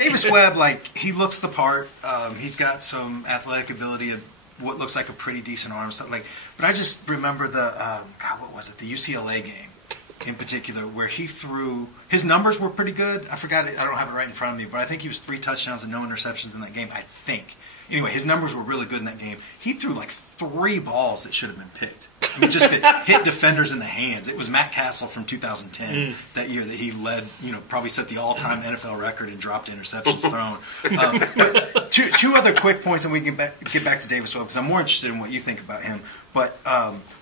Davis Webb, like, he looks the part. He's got some athletic ability, of what looks like a pretty decent arm, stuff like. But I just remember the what was it? The UCLA game in particular, where he threw. His numbers were pretty good. I forgot it. I don't have it right in front of me, but I think he was 3 touchdowns and no interceptions in that game. I think. Anyway, his numbers were really good in that game. He threw like 3 balls that should have been picked. I mean, just that hit defenders in the hands. It was Matt Castle from 2010 that year that he led, probably set the all-time NFL record in dropped interceptions thrown. But two other quick points, and we can get back to Davis Webb, because I'm more interested in what you think about him. But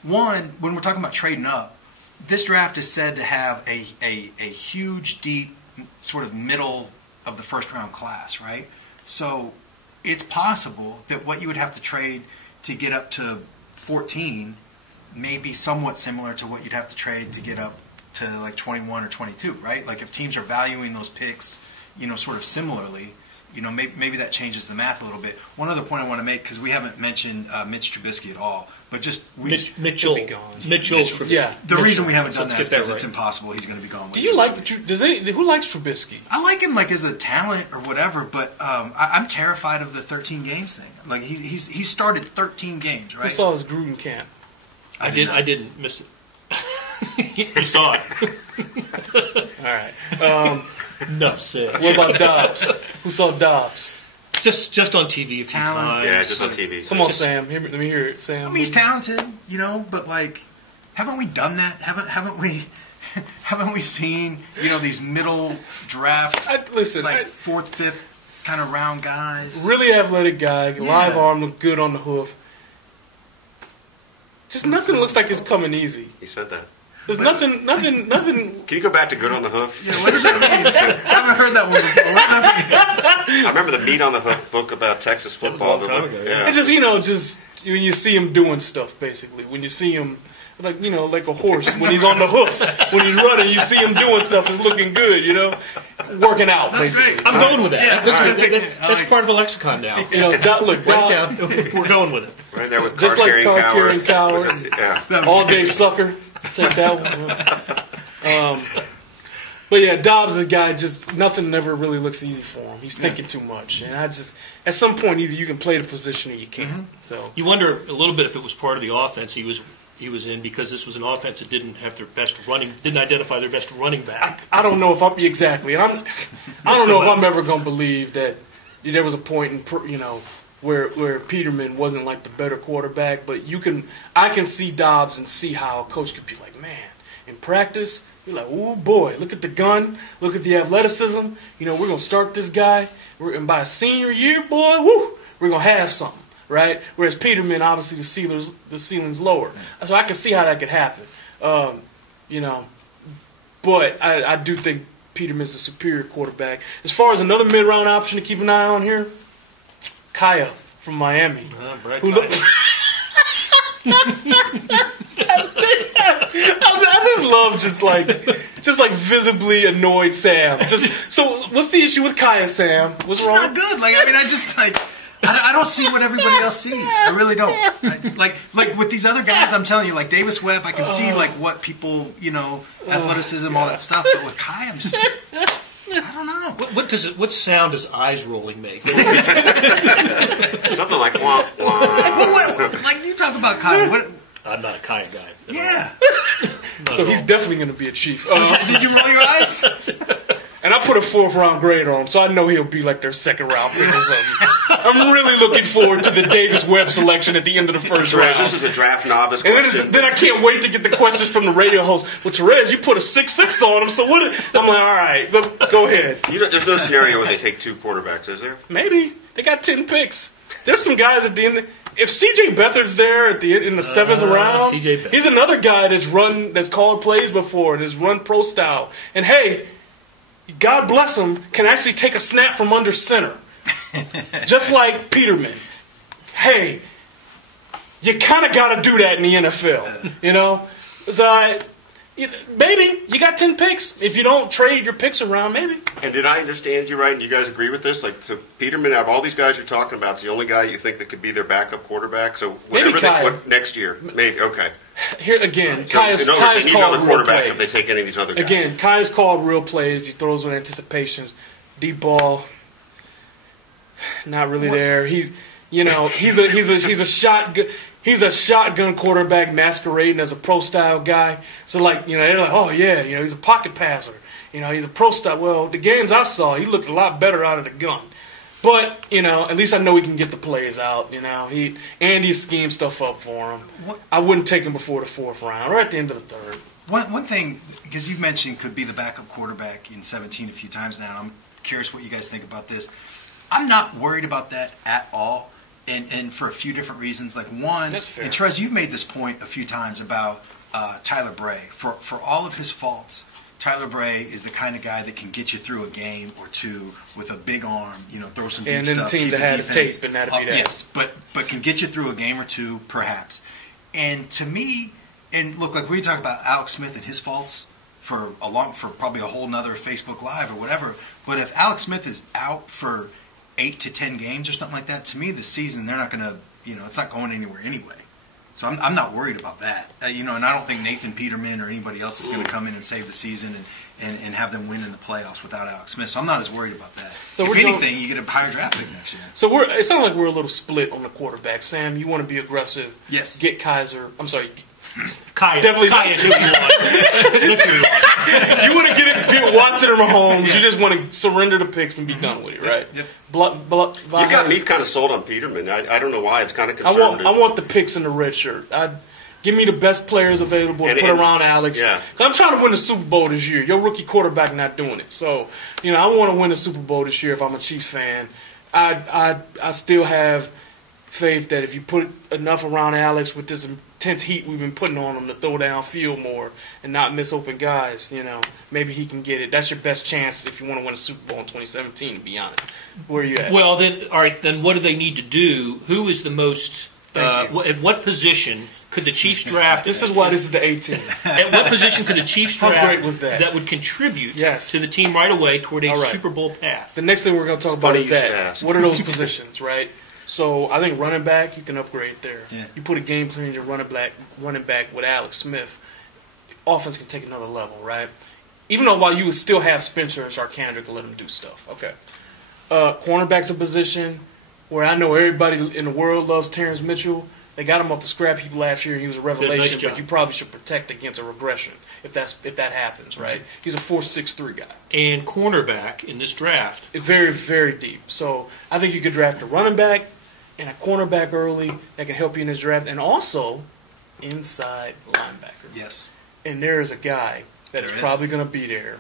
one, when we're talking about trading up, this draft is said to have a huge, deep, sort of middle of the first-round class, right? So it's possible that what you would have to trade to get up to 14 may be somewhat similar to what you'd have to trade to get up to like 21 or 22, right? Like if teams are valuing those picks, sort of similarly, maybe that changes the math a little bit. One other point I want to make, because we haven't mentioned Mitch Trubisky at all, but just Mitchell Trubisky. Yeah, the reason we haven't done that is because it's impossible. He's going to be gone. Do you like? Who likes Trubisky? I like him like as a talent or whatever, but I'm terrified of the 13 games thing. Like he started 13 games, right? I saw his Gruden camp. I didn't miss it. You saw it. All right. Enough said. What about Dobbs? Who saw Dobbs? Just on TV a few times. Yeah, just on TV. Come on, Sam. Let me hear it, Sam. I mean, he's talented, but like, haven't we done that? Haven't we seen these middle draft, fourth, fifth kind of round guys? Really athletic guy, live arm, look good on the hoof. Just nothing looks like it's coming easy. He said that. There's nothing. Can you go back to good on the hoof? Yeah, what does that mean? I haven't heard that one before. What does that mean? I remember the Meat on the Hoof book about Texas football. It's just when you see him doing stuff, basically. When you see him, like a horse, when he's on the hoof, when he's running, you see him doing stuff. It's looking good, working out. That's basically. great. I'm going with that. Yeah, that's part of the lexicon now. Look, down. We're going with it. Right there with just like card-carrying coward. Yeah. All-day sucker. Take that one. But yeah, Dobbs is a guy, just nothing never really looks easy for him. He's thinking too much. And at some point, either you can play the position or you can't. Mm-hmm. So you wonder a little bit if it was part of the offense he was in, because this was an offense that didn't identify their best running back. I don't know if I'm exactly, and I don't know if I'm ever going to believe that there was a point in where Peterman wasn't like the better quarterback, but I can see Dobbs and see how a coach could be like, man, in practice, you're like, oh boy, look at the gun, look at the athleticism, we're going to start this guy, and by senior year, boy, we're going to have something, right? Whereas Peterman, obviously the ceiling's lower. So I can see how that could happen, but I do think Peterman's a superior quarterback. As far as another mid-round option to keep an eye on here, Kaya from Miami. I just love just like visibly annoyed Sam. So what's the issue with Kaya, Sam? What's wrong? It's not good. I don't see what everybody else sees. I really don't. Like with these other guys, I'm telling you, like Davis Webb, I can see like what people, athleticism, all that stuff. But with Kaya, I'm just. I don't know. What sound does eyes rolling make? Something like wah wah. Like you talk about Kaya. I'm not a Kaya guy. Yeah. So he's definitely going to be a Chief. Did you roll your eyes? And I put a 4th round grade on him, so I know he'll be like their 2nd round pick or something. I'm really looking forward to the Davis Webb selection at the end of the 1st round. This is a draft novice question. And then I can't wait to get the questions from the radio host. Well, Terez, you put a 6'6" on him, so what? I'm like, all right, so go ahead. There's no scenario where they take 2 quarterbacks, is there? Maybe. They got 10 picks. There's some guys at the end. If C.J. Beathard's there in the 7th round, he's another guy that's called plays before and has run pro style. And hey, God bless him, can actually take a snap from under center. Just like Peterman. Hey, you kind of got to do that in the NFL, So, maybe you got 10 picks. If you don't trade your picks around, maybe. And did I understand you right, and you guys agree with this? Like, so Peterman, out of all these guys you're talking about, is the only guy you think that could be their backup quarterback? So whatever next year, maybe, okay. Here again, so Kaya's called real plays. If they take any of these other guys. Again, Kaya's called real plays. He throws with anticipations. Deep ball, not really there. He's a shotgun quarterback masquerading as a pro style guy. So they're like, oh yeah, he's a pocket passer. He's a pro style. Well, the games I saw, he looked a lot better out of the gun. But at least I know he can get the plays out. Andy schemed stuff up for him. I wouldn't take him before the 4th round or at the end of the 3rd. One thing, because you've mentioned could be the backup quarterback in 17 a few times now. I'm curious what you guys think about this. I'm not worried about that at all, and for a few different reasons. Like one, and Terez, you've made this point a few times about Tyler Bray. For all of his faults, Tyler Bray is the kind of guy that can get you through a game or two with a big arm, throw some deep stuff. And then the team that had tape, and that'd be that. Yes, but can get you through a game or two, perhaps. And to me, and look, like we talk about Alex Smith and his faults for probably a whole nother Facebook Live or whatever. But if Alex Smith is out for 8 to 10 games or something like that, to me this season they're not going to, it's not going anywhere anyway. So I'm not worried about that. And I don't think Nathan Peterman or anybody else is going to come in and save the season and have them win in the playoffs without Alex Smith. So I'm not as worried about that. So if anything, you get a higher draft pick next year. So it sounds like we're a little split on the quarterback. Sam, you want to be aggressive. Yes. Get Kaiser. I'm sorry. Definitely Kaiser. You want to get Watson or Mahomes. Yeah. You just want to surrender the picks and be done with it, right? Yep. You got me kind of sold on Peterman. I don't know why. It's kind of conservative. I want the picks in the red shirt. Give me the best players available to put around Alex. Yeah. I'm trying to win the Super Bowl this year. Your rookie quarterback not doing it. So, I want to win the Super Bowl this year if I'm a Chiefs fan. I still have faith that if you put enough around Alex with this intense heat we've been putting on him to throw downfield more and not miss open guys, maybe he can get it. That's your best chance if you want to win a Super Bowl in 2017, to be honest. Where are you at? Well, then, all right, then what do they need to do? Who is the most at what position could the Chiefs draft? This is why this is the 18. At what position could the Chiefs draft How great was that would contribute to the team right away toward a Super Bowl path? The next thing we're going to talk about is that. What are those positions, right? So I think running back, you can upgrade there. Yeah. You put a game plan in your running back with Alex Smith, offense can take another level, right? Even though while you would still have Spencer and Sarkandrick to let them do stuff. Okay. Cornerback's a position where I know everybody in the world loves Terrence Mitchell. They got him off the scrap heap last year. He was a revelation, but you probably should protect against a regression if that happens, right? He's a 4.63 guy. And cornerback in this draft, very, very deep. So I think you could draft a running back and a cornerback early that can help you in this draft, and also inside linebacker. Yes. And there is a guy that is probably going to be there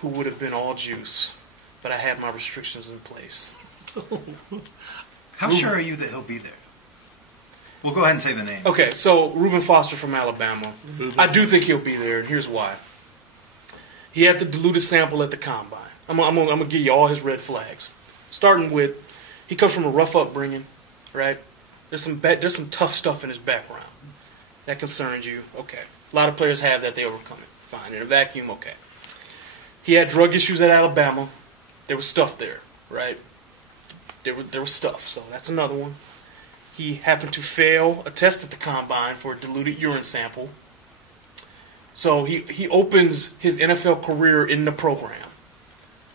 who would have been all juice, but I had my restrictions in place. How sure are you that he'll be there? We'll go ahead and say the name. Okay, so Reuben Foster from Alabama. I do think he'll be there, and here's why. He had the diluted sample at the combine. I'm going to give you all his red flags. Starting with, he comes from a rough upbringing, right? There's some tough stuff in his background that concerns you. Okay. A lot of players have that. They overcome it. Fine. In a vacuum, okay. He had drug issues at Alabama. There was stuff there, right? There was stuff. So that's another one. He happened to fail a test at the combine for a diluted urine sample. So he opens his NFL career in the program,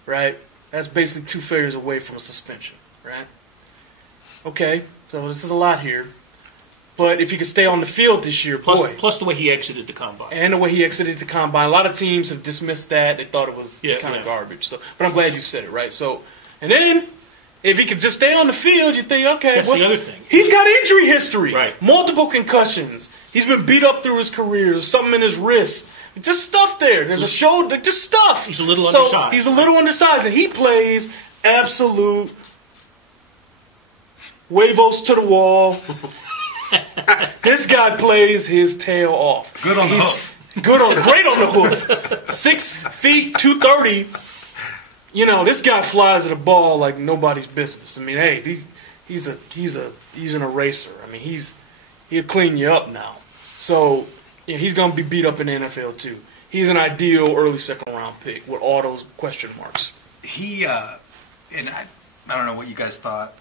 right? That's basically 2 failures away from a suspension, right? Okay, so this is a lot here. But if he could stay on the field this year, plus the way he exited the combine. And the way he exited the combine. A lot of teams have dismissed that. They thought it was kind of garbage. So, but I'm glad you said it, right? So, and then if he could just stay on the field, you think, okay. That's the other thing. He's got injury history. Right. Multiple concussions. He's been beat up through his career. There's something in his wrist. Just stuff there. There's a shoulder. Just stuff. He's a little undersized. He's a little undersized. And he plays absolute huevos to the wall. This guy plays his tail off. Good on the hoof. Great on the hoof. 6 feet, 230. You know, this guy flies at a ball like nobody's business. I mean, hey, he's an eraser. I mean, he'll clean you up now. So yeah, he's gonna be beat up in the NFL too. He's an ideal early second round pick with all those question marks. And I don't know what you guys thought.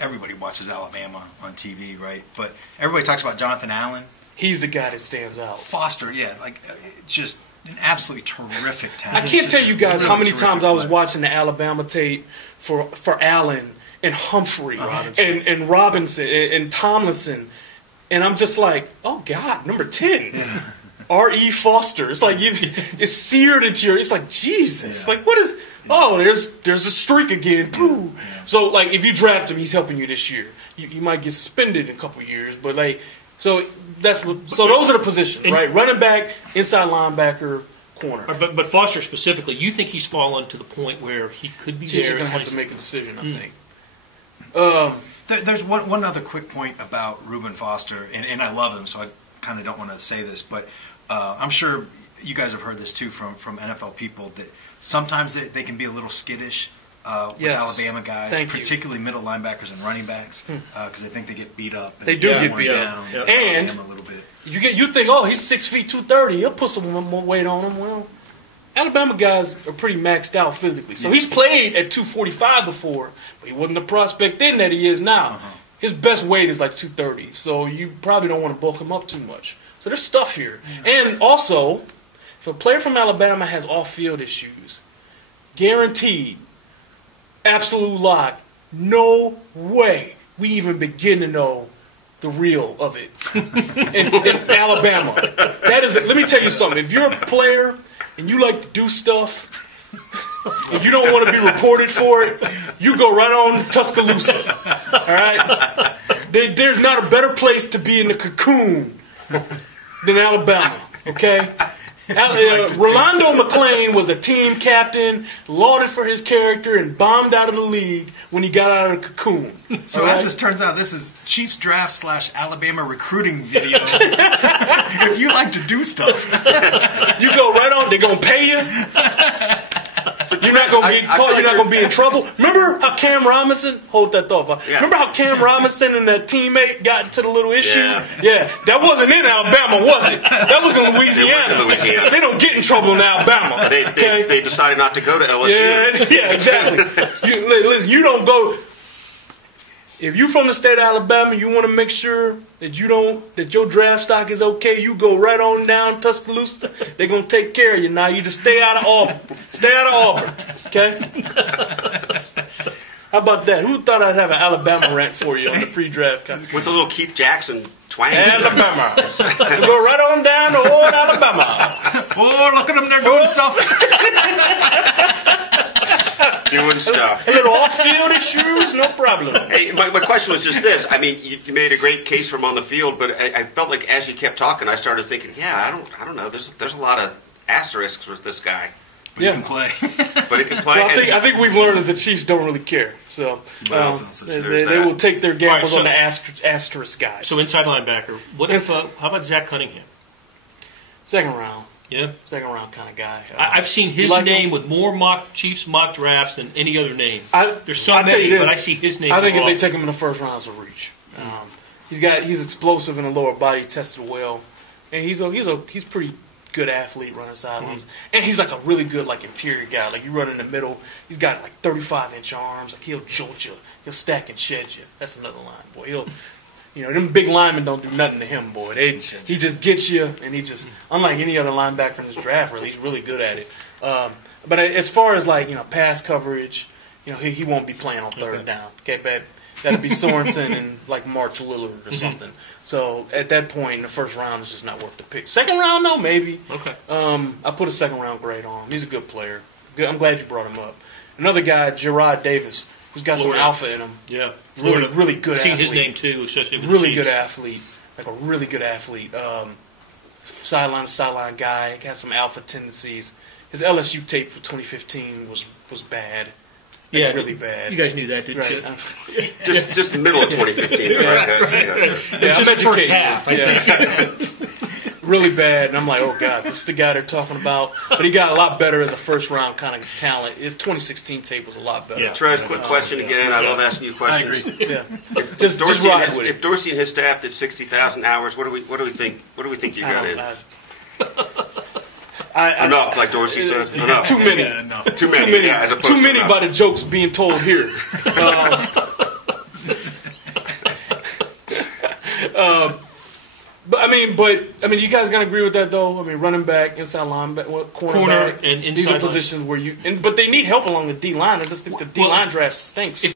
Everybody watches Alabama on TV, right? But everybody talks about Jonathan Allen. He's the guy that stands out. Foster, yeah, just an absolutely terrific talent. I can't tell you guys how many times I was watching the Alabama tape for Allen, and Humphrey and Robinson and Tomlinson. And I'm just like, oh, God, number 10. Yeah. R.E. Foster. It's like it's seared into your. It's like Jesus. Yeah. Like what is? Oh, there's a streak again. Pooh. Yeah. So like if you draft him, he's helping you this year. You might get suspended in a couple years, but like so that's what. So those are the positions, right? Running back, inside linebacker, corner. But Foster specifically, you think he's fallen to the point where he could be there? You're going to have to make a decision, I think. There's one other quick point about Reuben Foster, and I love him, so I kind of don't want to say this, but. I'm sure you guys have heard this too from NFL people that sometimes they can be a little skittish with Alabama guys, particularly middle linebackers and running backs, because they think they get beat up. They do get beat up, and a little bit. You think, oh, he's 6 feet 230, he'll put some more weight on him. Well, Alabama guys are pretty maxed out physically, so he's played at 245 before, but he wasn't the prospect then that he is now. His best weight is like 230, so you probably don't want to bulk him up too much. So there's stuff here. And also, if a player from Alabama has off-field issues, guaranteed, absolute lock, no way we even begin to know the real of it in Alabama. That is, let me tell you something. If you're a player and you like to do stuff and you don't want to be reported for it, you go right on Tuscaloosa. All right? There's not a better place to be in the cocoon than Alabama, okay? Rolando McClain was a team captain, lauded for his character, and bombed out of the league when he got out of the cocoon. So as this turns out, this is Chiefs draft / Alabama recruiting video. If you like to do stuff. You go right on, they're going to pay you. You're not going to be caught. You're not going to be in trouble. Remember how Cam Robinson? Hold that thought. Yeah. Remember how Cam Robinson and that teammate got into the little issue? Yeah. That wasn't in Alabama, was it? That was in Louisiana. They don't get in trouble in Alabama. They decided not to go to LSU. Yeah, exactly. Listen, you don't go. If you from the state of Alabama, you want to make sure that your draft stock is okay. You go right on down Tuscaloosa. They're gonna take care of you. Now you just stay out of Auburn. Stay out of Auburn. Okay. How about that? Who thought I'd have an Alabama rant for you on the pre-draft? With a little Keith Jackson twang. Alabama. Go right on down to old Alabama. Oh, look at them! They're doing stuff. Doing stuff. A little off-field issues, no problem. Hey, my question was just this. I mean, you made a great case for him on the field, but I felt like as you kept talking, I started thinking, I don't know. There's a lot of asterisks with this guy. But he can play. But he can play. Well, I think we've learned that the Chiefs don't really care. So they will take their gambles on the asterisk guys. So inside linebacker. How about Zach Cunningham? Second round. Yeah, second round kind of guy. I've seen his name with more Chiefs mock drafts than any other name. There's so many, but I see his name. I think if they take him in the first round, it's a reach. He's explosive in the lower body, tested well, and he's pretty good athlete running sidelines, and he's like a really good interior guy. Like you run in the middle, he's got 35-inch arms. Like he'll jolt you, he'll stack and shed you. That's another line, boy. Them big linemen don't do nothing to him, boy. He just gets you, and he just, unlike any other linebacker in this draft, really, he's really good at it. But as far as pass coverage, he won't be playing on third down. Okay, but that'd be Sorensen and March Lillard or something. So at that point, in the first round, it's just not worth the pick. Second round, no, maybe. Okay. I put a second round grade on him. He's a good player. I'm glad you brought him up. Another guy, Gerard Davis, who's got some alpha in him. Yeah. Really good athlete. Seen his name too, especially with really good athlete. Like a really good athlete. Sideline to sideline guy. Got some alpha tendencies. His LSU tape for 2015 was bad. Really bad. You guys knew that, didn't you? Just the middle of 2015. Just the first half, I think. Really bad, and I'm like, oh God, this is the guy they're talking about. But he got a lot better as a first-round kind of talent. His 2016 tape was a lot better. Yeah. Terez, quick question again. I love asking you questions. I agree. Yeah. Just ride with it. If Dorsey and his staff did 60,000 hours, what do we think? What do we think you got in? Enough, like Dorsey said. Enough. Too many. Yeah, Too many. Yeah, as opposed too many to by the jokes being told here. But you guys gonna agree with that though? I mean, running back, inside linebacker, corner, and inside these are positions where but they need help along the D line. I just think the D line draft stinks.